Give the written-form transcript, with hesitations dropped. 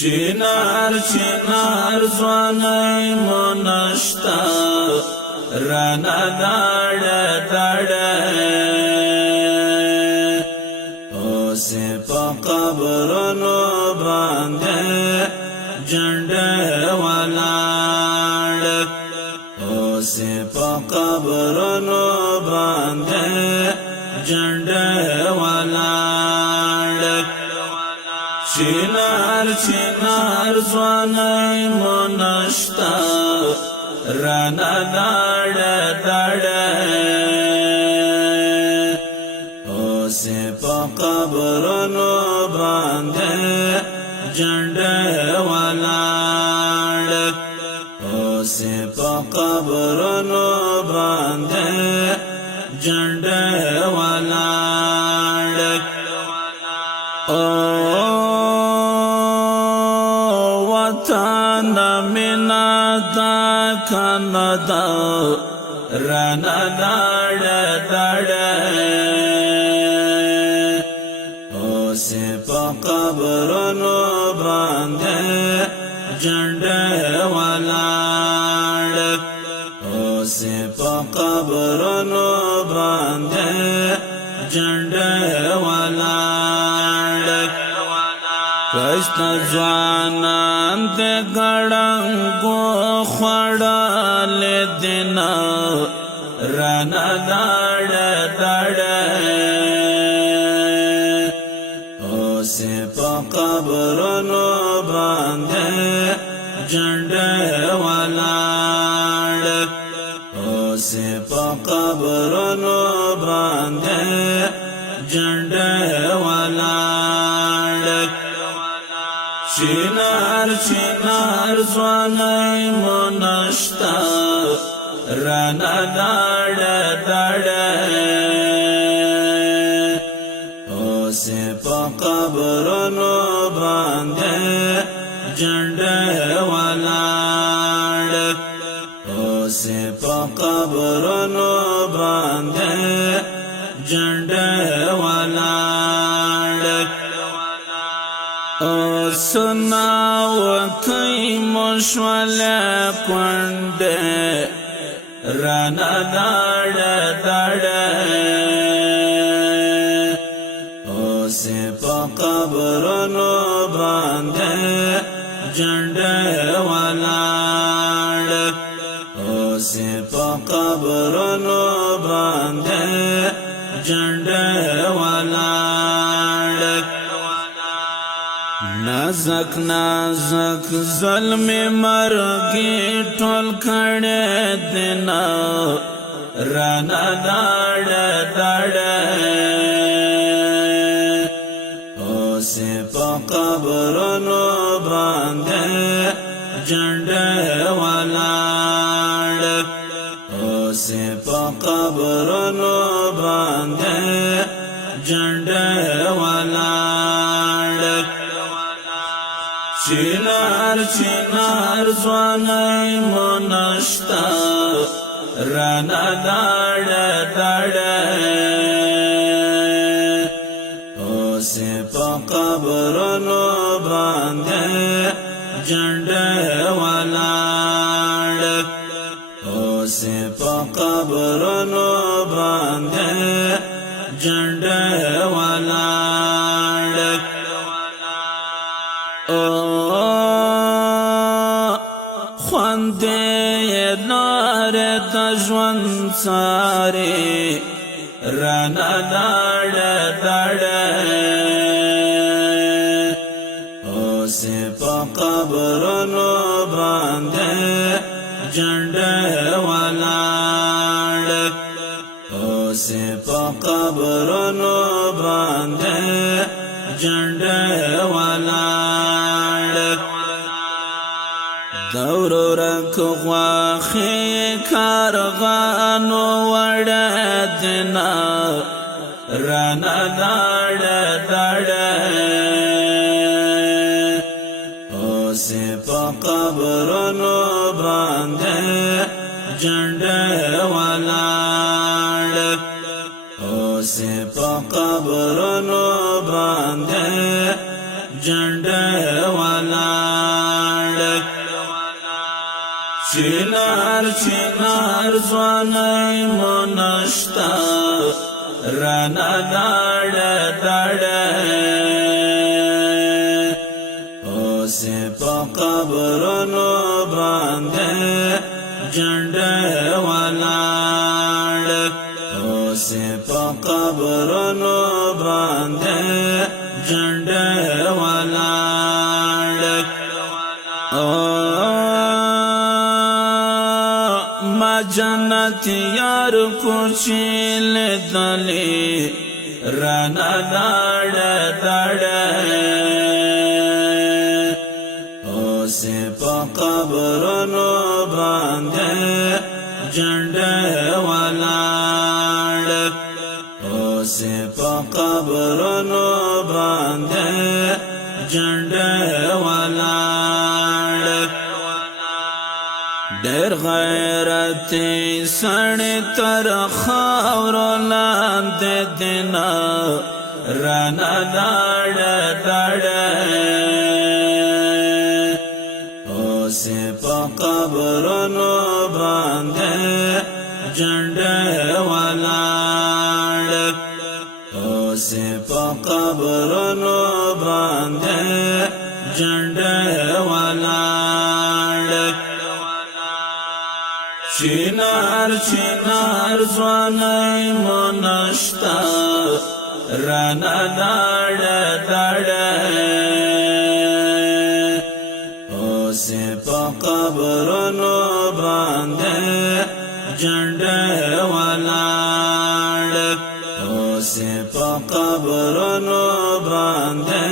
چنار چنار زوانای منشتا رانا داڑا داڑا اوسی پا قبرنو بانده جنڈا ولاڑ اوسی پا قبرنو بانده جنڈا ولاڑ چنار چنار زوانای منشتا رانا داڑا داڑا اوسی پا قبرنو بانده جنڈا ولاڑ اوسی پا قبرنو بانده جنڈا ولاڑ وطن منا دا کندا رانا داڑا داڑا اوسی پا قبرنو بانده جنڈا ولاڑ اوسی پا قبرنو بانده جنڈا ولاڑ کشت زوانان دے گڑنگو خوڑال دینا رانا داڑا داڑا اوسی پا قبرنو بانده جنڈا ولاڑ اوسی پا قبرنو بانده جنڈا ولاڑ چنار چنار زوانای منشتا رانا داڑا داڑا اوسی پا قبرنو بانده جنڈا ولاڑ اوسی پا قبرنو بانده جنڈا ولاڑ سناو کئی مشولا کنڈے رانا داڑا داڑا اوسی پا قبرنو بانده جنڈا ولاڑ اوسی پا قبرنو بانده جنڈا ولاڑ نازک نازک ظلم مرگی ٹول کھڑے دینا رانا داڑا داڑا اوسی پا قبرنو بانده جنڈا ولاڑ اوسی پا قبرنو بانده جنڈا ولاڑ چنار چنار زوانای منشتا رانا داڑا داڑا اوسی پا قبرنو بانده جنڈا ولاڑ اوسی پا قبرنو بانده جنڈا ولاڑ خواندے نار دجوان سارے رانا داڑا داڑا اوسی پا قبرنو بانده جنڈا ولاڑ اوسی پا قبرنو بانده جنڈا ولاڑ دور رک غواخی کارغانو وڑا دینا رانا داڑا داڑا اوسی پا قبرنو بانده جنڈا ولاڑ اوسی پا قبرنو بانده جنڈا ولاڑ چنار چنار ځواني مونشتا رانا داړه داړه اوس په قبرونو باندې جنډه ولاړ اوس په قبرونو باندې جنډه ولاړ ما جنت یار کوچیل دلی رانا داړه داړه اوس په قبرونو باندې جنډه ولاړ اوس په قبرونو باندې جنډه ولاړ ډېر غیرت سړی تر خاورو لاندې دینا رانا داړه داړه اوس په قبرونو باندې جنډه ولاړ اوس په قبرونو باندې جنډه ولاړ چنار چنار ځواني مونشتا رانا داړه داړه اوس په قبرونو باندې جنډه ولاړ اوس په قبرونو باندې